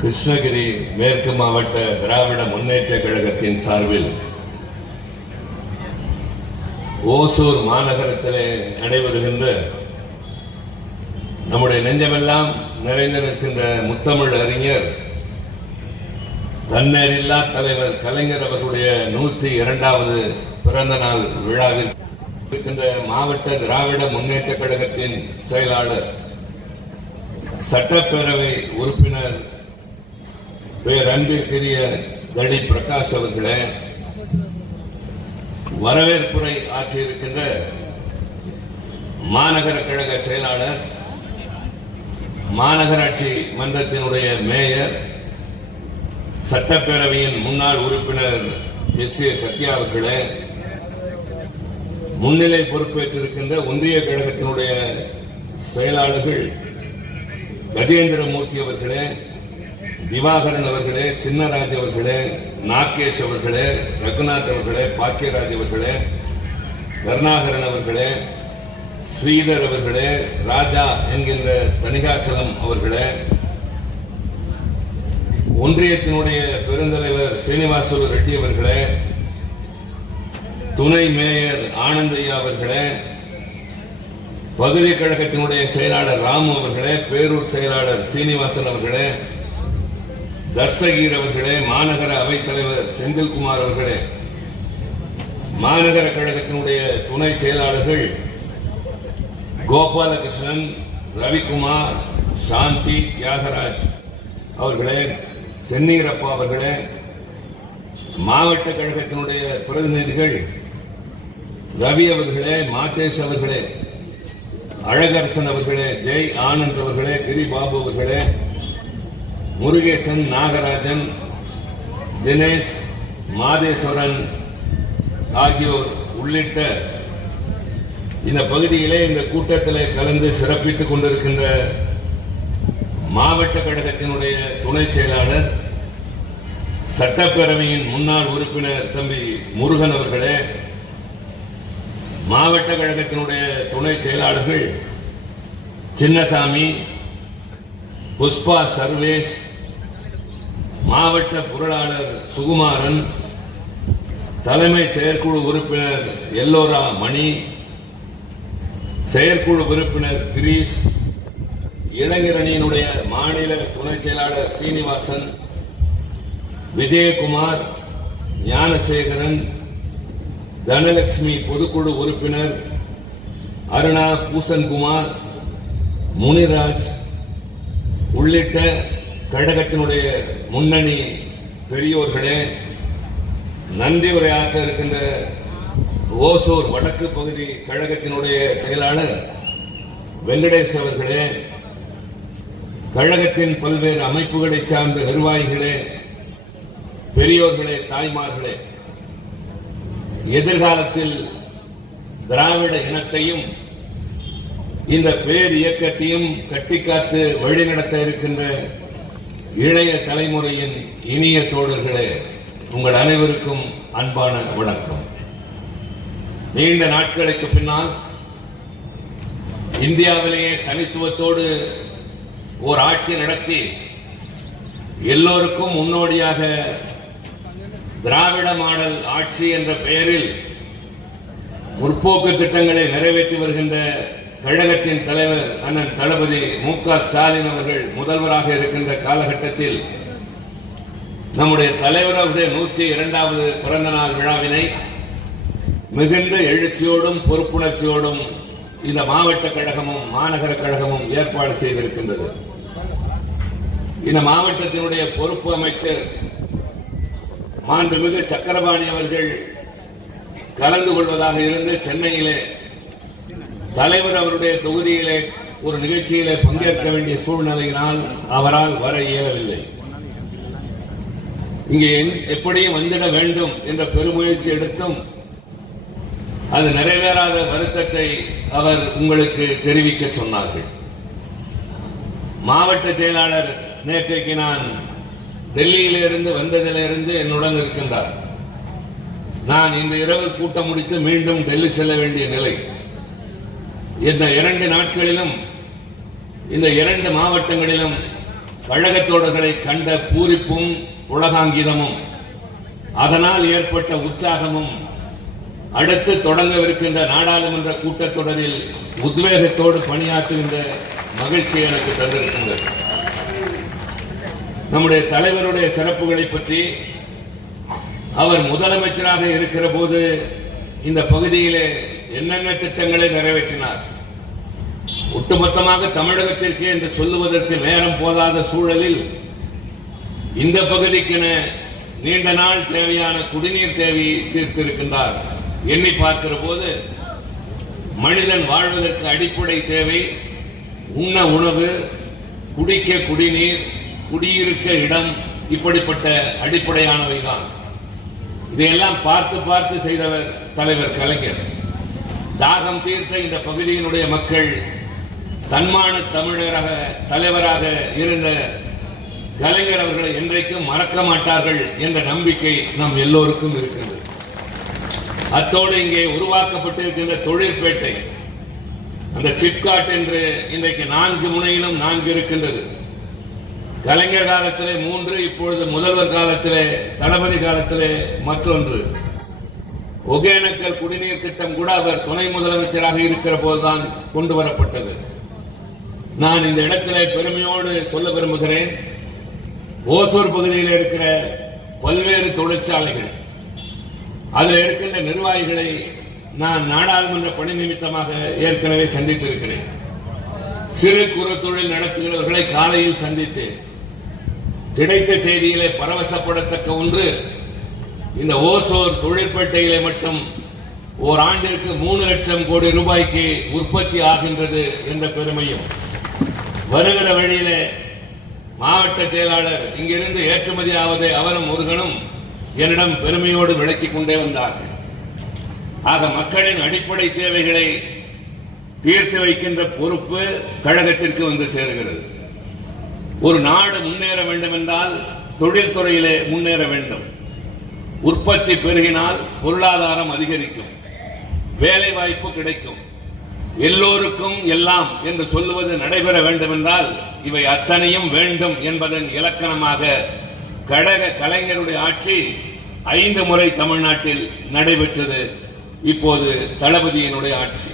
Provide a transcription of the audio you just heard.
கிருஷ்ணகிரி மேற்கு மாவட்ட திராவிட முன்னேற்ற கழகத்தின் சார்பில் ஓசூர் மாநகரத்திலே நடைபெறுகின்ற நம்முடைய நெஞ்சமெல்லாம் நிறைந்து நிற்கின்ற முத்தமிழ் அறிஞர் தன்னேரில்லா தலைவர் கலைஞர் அவர்களுடைய 102வது பிறந்த நாள் விழாவில் இருக்கின்ற மாவட்ட திராவிட முன்னேற்ற கழகத்தின் செயலாளர் சட்டப்பேரவை உறுப்பினர் பேரன்பிற்குரிய தடி பிரகாஷ் அவர்களே, வரவேற்புரை ஆற்றியிருக்கின்ற மாநகர கழக செயலாளர், மாநகராட்சி மன்றத்தினுடைய மேயர், சட்டப்பேரவையின் முன்னாள் உறுப்பினர் எஸ்.ஏ. சத்யா அவர்களே, முன்னிலை பொறுப்பேற்றிருக்கின்ற ஒன்றிய கழகத்தினுடைய செயலாளர்கள் கஜேந்திரமூர்த்தி அவர்களே, திவாகரன் அவர்களே, சின்னராஜ் அவர்களே, நாகேஷ் அவர்களே, ரகுநாத் அவர்களே, பாக்கியராஜ் அவர்களே, கருணாகரன் அவர்களே, ஸ்ரீதர் அவர்களே, ராஜா என்கின்ற தணிகாச்சலம் அவர்களே, ஒன்றியத்தினுடைய பெருந்தலைவர் சீனிவாசலு ரெட்டி அவர்களே, துணை மேயர் ஆனந்தையா அவர்களே, பகுதி கழகத்தினுடைய செயலாளர் ராமு அவர்களே, பேரூர் செயலாளர் சீனிவாசன் அவர்களே, தர்சகீர் அவர்களே, மாநகர அவைத்தலைவர் செந்தில்குமார் அவர்களே, மாநகர கழகத்தினுடைய துணை செயலாளர்கள் கோபாலகிருஷ்ணன், ரவிக்குமார், சாந்தி, தியாகராஜ் அவர்களே, சென்னீரப்பா அவர்களே, மாவட்ட கழகத்தினுடைய பிரதிநிதிகள் ரவி அவர்களே, மாதேஷ் அவர்களே, அழகரசன் அவர்களே, ஜெய் ஆனந்த் அவர்களே, கிரிபாபு அவர்களே, முருகேசன், நாகராஜன், தினேஷ், மாதேஸ்வரன் ஆகியோர் உள்ளிட்ட இந்த பகுதியிலே இந்த கூட்டத்திலே கலந்து சிறப்பித்துக் கொண்டிருக்கின்ற மாவட்ட கழகத்தினுடைய துணை செயலாளர், சட்டப்பேரவையின் முன்னாள் உறுப்பினர் தம்பி முருகன் அவர்களே, மாவட்ட கழகத்தினுடைய துணை செயலாளர்கள் சின்னசாமி, புஷ்பா சர்வேஷ், மாவட்ட பொருளாளர் சுகுமாரன், தலைமை செயற்குழு உறுப்பினர் எல்லோரா மணி, செயற்குழு உறுப்பினர் கிரீஷ், இளைஞர் அணியினுடைய மாநில துணை செயலாளர் சீனிவாசன், விஜயகுமார், ஞானசேகரன், தனலட்சுமி பொதுக்குழு உறுப்பினர் அருணா பூசன்குமார், முனிராஜ் உள்ளிட்ட கழகத்தினுடைய முன்னணி பெரியோர்களே, நன்றி உரையாற்ற இருக்கின்ற ஓசூர் வடக்கு பகுதி கழகத்தினுடைய செயலாளர் வெங்கடேஷ் அவர்களே, கழகத்தின் பல்வேறு அமைப்புகளை சார்ந்த நிர்வாகிகளே, பெரியோர்களே, தாய்மார்களே, எதிர்காலத்தில் திராவிட இனத்தையும் இந்த பேர் இயக்கத்தையும் கட்டிக்காத்து வழிநடத்த இருக்கின்ற இளைய தலைமுறையின் இனிய தோழர்களே, உங்கள் அனைவருக்கும் அன்பான வணக்கம். நீண்ட நாட்களுக்கு பின்னால் இந்தியாவிலேயே தனித்துவத்தோடு ஓர் ஆட்சி நடத்தி எல்லோருக்கும் முன்னோடியாக திராவிட மாடல் ஆட்சி என்ற பெயரில் முற்போக்கு திட்டங்களை நிறைவேற்றி வருகின்ற கழகத்தின் தலைவர் அண்ணன் தளபதி மு.க. ஸ்டாலின் அவர்கள் முதல்வராக இருக்கின்ற காலகட்டத்தில் நம்முடைய தலைவர் அவருடைய 102வது பிறந்த நாள் விழாவினை மிகுந்த எழுச்சியோடும் பொறுப்புணர்ச்சியோடும் இந்த மாவட்ட கழகமும் மாநகர கழகமும் ஏற்பாடு செய்திருக்கின்றது. இந்த மாவட்டத்தினுடைய பொறுப்பு அமைச்சர் மாண்புமிகு சக்கரபாணி அவர்கள் கலந்து கொள்வதாக இருந்து சென்னையிலே தலைவர் அவருடைய தொகுதியிலே ஒரு நிகழ்ச்சியிலே பங்கேற்க வேண்டிய சூழ்நிலையினால் அவரால் வர இயலவில்லை. இங்கே எப்படியும் வந்திட வேண்டும் என்ற பெருமுயற்சி எடுத்தும் அது நிறைவேறாத வருத்தத்தை அவர் உங்களுக்கு தெரிவிக்க சொன்னார்கள். மாவட்ட செயலாளர் நேற்றைக்கு நான் டெல்லியிலிருந்து வந்ததிலிருந்து என்னுடன் இருக்கின்றார். நான் இன்று இரவு கூட்டம் முடித்து மீண்டும் டெல்லி செல்ல வேண்டிய நிலை. இந்த 2 நாட்களிலும் இந்த 2 மாவட்டங்களிலும் கழகத்தோடர்களை கண்ட பூரிப்பும் உலகாங்கிதமும் அதனால் ஏற்பட்ட உற்சாகமும் அடுத்து தொடங்கவிருக்கின்ற நாடாளுமன்ற கூட்டத்தொடரில் உத்வேகத்தோடு பணியாற்றுகின்ற மகிழ்ச்சி எனக்கு தந்திருக்கின்றது. நம்முடைய தலைவருடைய சிறப்புகளை பற்றி அவர் முதலமைச்சராக இருக்கிற போது இந்த பகுதியிலே என்னென்ன திட்டங்களை நிறைவேற்றினார், ஒட்டுமொத்தமாக தமிழகத்திற்கு என்று சொல்லுவதற்கு நேரம் போதாத சூழலில் இந்த பகுதிக்கென நீண்ட நாள் தேவையான குடிநீர் தேவையை தீர்த்திருக்கின்றார். எண்ணி பார்க்கிற போது மனிதன் வாழ்வதற்கு அடிப்படை தேவை உண்ண உணவு, குடிக்க குடிநீர், குடியிருக்க இடம், இப்படிப்பட்ட அடிப்படையானவைதான். இதையெல்லாம் பார்த்து பார்த்து செய்தவர் தலைவர் கலைஞர். தாகம் தீர்த்த இந்த பகுதியினுடைய மக்கள் தன்மான தமிழராக தலைவராக இருந்த கலைஞர் அவர்களை என்றைக்கும் மறக்க மாட்டார்கள் என்ற நம்பிக்கை நம் எல்லோருக்கும் இருக்கிறது. அத்தோடு இங்கே உருவாக்கப்பட்டிருக்கின்ற தொழிற்பேட்டை, அந்த சிப்காட் என்று இன்றைக்கு 4 முனையிலும் 4 இருக்கின்றது. கலைஞர் காலத்திலே 3, இப்பொழுது முதல்வர் காலத்திலே, தளபதி காலத்திலே மற்றொன்று. ஒகேனக்கல் குடிநீர் திட்டம் கூட அவர் துணை முதலமைச்சராக இருக்கிற போதுதான் கொண்டு வரப்பட்டது. நான் இந்த இடத்திலே பெருமையோடு சொல்ல விரும்புகிறேன், ஓசூர் பகுதியில் இருக்கிற பல்வேறு தொழிற்சாலைகள், அதில் இருக்கின்ற நிர்வாகிகளை நான் நாடாளுமன்ற பணி நிமித்தமாக ஏற்கனவே சந்தித்திருக்கிறேன். சிறு குறு தொழில் நடத்துகிறவர்களை காலையில் சந்தித்து கிடைத்த செய்தியிலே பரவசப்படத்தக்க ஒன்று, இந்த ஓசூர் தொழிற்பேட்டையிலே மட்டும் ஓராண்டிற்கு 3 லட்சம் கோடி ரூபாய்க்கு உற்பத்தி ஆகின்றது என்ற பெருமையும், வருகிற வழியிலே மாவட்ட செயலாளர் இங்கிருந்து ஏற்றுமதி ஆவதை அவரும் முருகனும் என்னிடம் பெருமையோடு விளக்கிக் கொண்டே வந்தார்கள். ஆக மக்களின் அடிப்படை தேவைகளை தீர்த்து வைக்கின்ற பொறுப்பு கழகத்திற்கு வந்து சேருகிறது. ஒரு நாடு முன்னேற வேண்டும் என்றால் தொழில்துறையிலே முன்னேற வேண்டும். உற்பத்தி பெருகினால் பொருளாதாரம் அதிகரிக்கும், வேலை வாய்ப்பு கிடைக்கும். எல்லோருக்கும் எல்லாம் என்று சொல்லுவது நடைபெற வேண்டும் என்றால் இவை அத்தனையும் வேண்டும் என்பதன் இலக்கணமாக கழக கலைஞருடைய ஆட்சி 5 முறை தமிழ்நாட்டில் நடைபெற்றது. இப்போது தளபதியினுடைய ஆட்சி.